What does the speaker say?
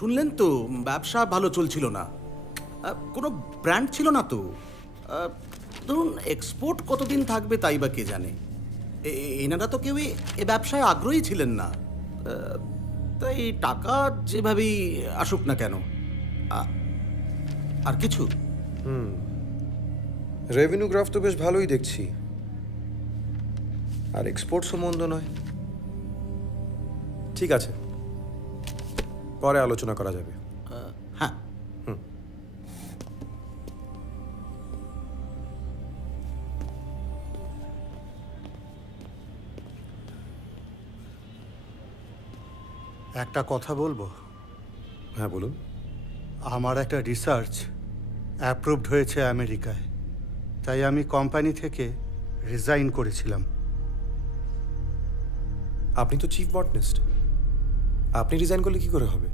শুনলেন তো ব্যবসা ভালো চলছিল না, কোনো ব্র্যান্ড ছিল না তো। ধরুন এক্সপোর্ট কতদিন থাকবে তাই বা কে জানে। এনারা তো কেউই এ ব্যবসায় আগ্রহী ছিলেন না। তাই টাকা যেভাবেই আসুক না কেন, আর কিছু। রেভিনিউ গ্রাফ তো বেশ ভালোই দেখছি, আর এক্সপোর্টসও মন্দ নয়। ঠিক আছে, পরে আলোচনা করা যাবে। হ্যাঁ, একটা কথা বলবো? হ্যাঁ বলুন। আমার একটা রিসার্চ অ্যাপ্রুভড হয়েছে আমেরিকায়, তাই আমি কোম্পানি থেকে রিজাইন করেছিলাম। আপনি তো চিফ বটনিস্ট, আপনি রিজাইন করলে কি করে হবে?